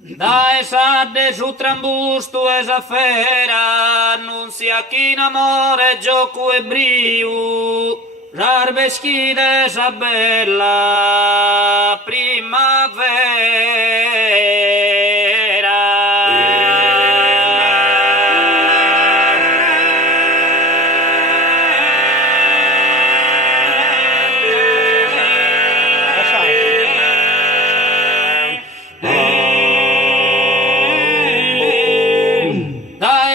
Da esa de su trambusto esa fera, annunzia chi in amore gioco e brio, Rarbeschi de esa bella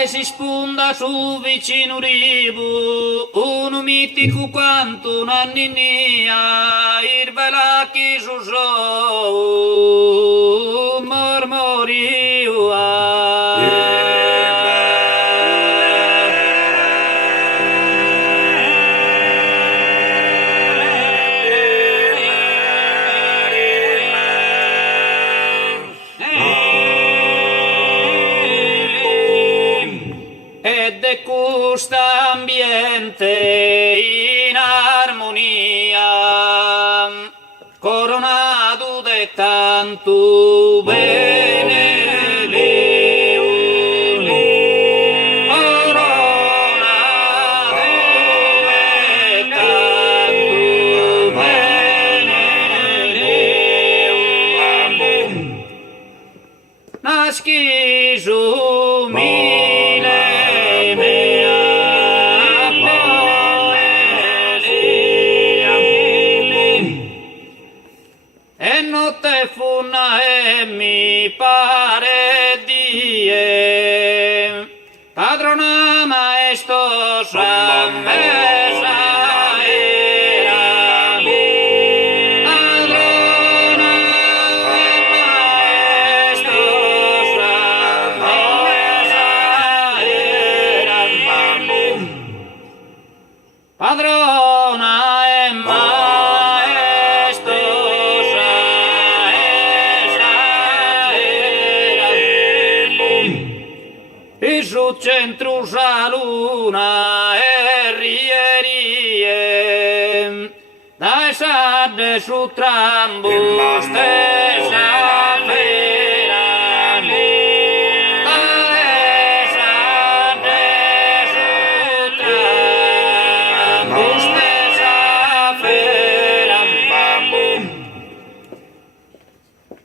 si sponda su vicino ribu, uno mitico quanto una ninnia, il velacchi su so, mormorio. Questo ambiente in armonia, coronato de tanto bene. Naschi su notte funna e mi pare die padrona maestosa mesa era padrona maestosa mesa era padrona e su centro sa luna e rierie da esa de su trambo stessa fera da esa de su trambo stessa fera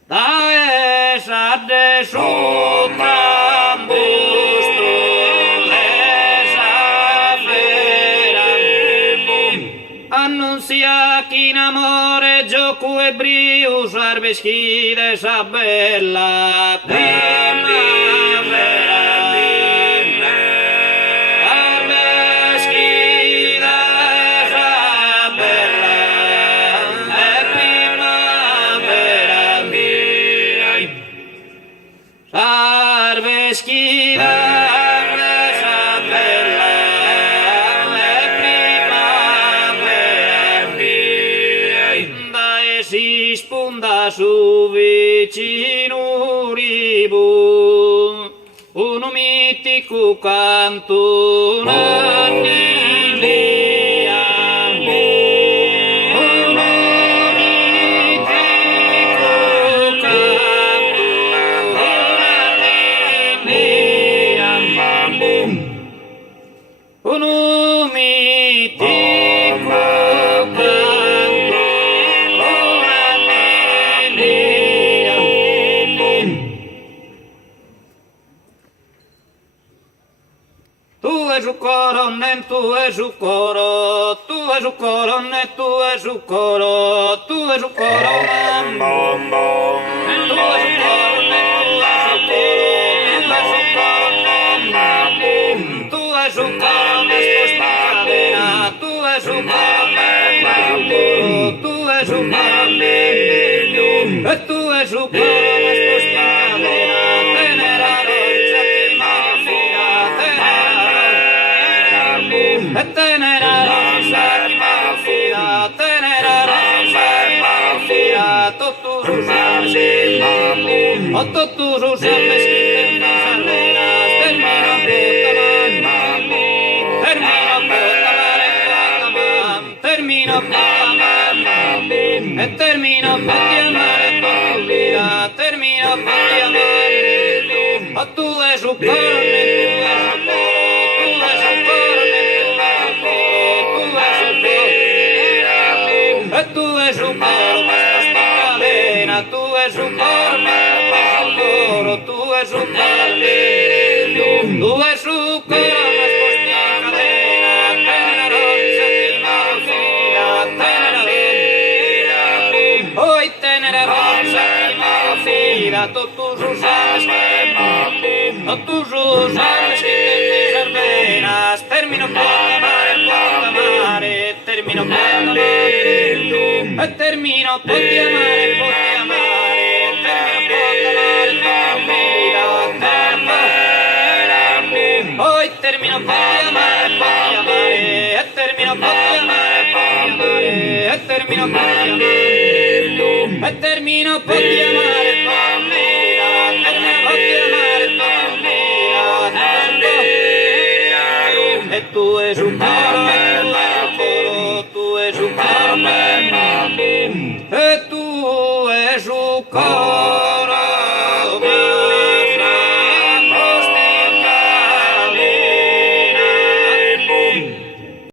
da esa de su trambo annunzia chi in amore gioco e brio Rarbeschi de esa bella primavera. Rarbeschi de esa bella primavera. Rarbeschi de esa bella si sponda su vicino ribu, un mitico canto un'annilia, un mitico canto un'annilia, un mitico tu es un coro, nen, tu es un coro, tu es un coro, nen, tu es un coro, tu es un coro, nen, tu es un coro, nen, tu es un coro, nen, tu es un coro, tu es un coro, nen, tu es un coro, Ottotuus Rarbeschi de sarderas, termino per chiamare tua vida. termino por llamar. A tu de su carne, tu de su carne, tu de su carne, tu de su carne, cadena, tu de su carne, tu de su carne, tu de su carne, no tus usares que te desordenas, termino por llamar, termino por llamar, termino por llamar, hoy termino por llamar, termino por llamar, termino por llamar, termino por llamar. Tu es un coro, tu es un coro, tu es un coro.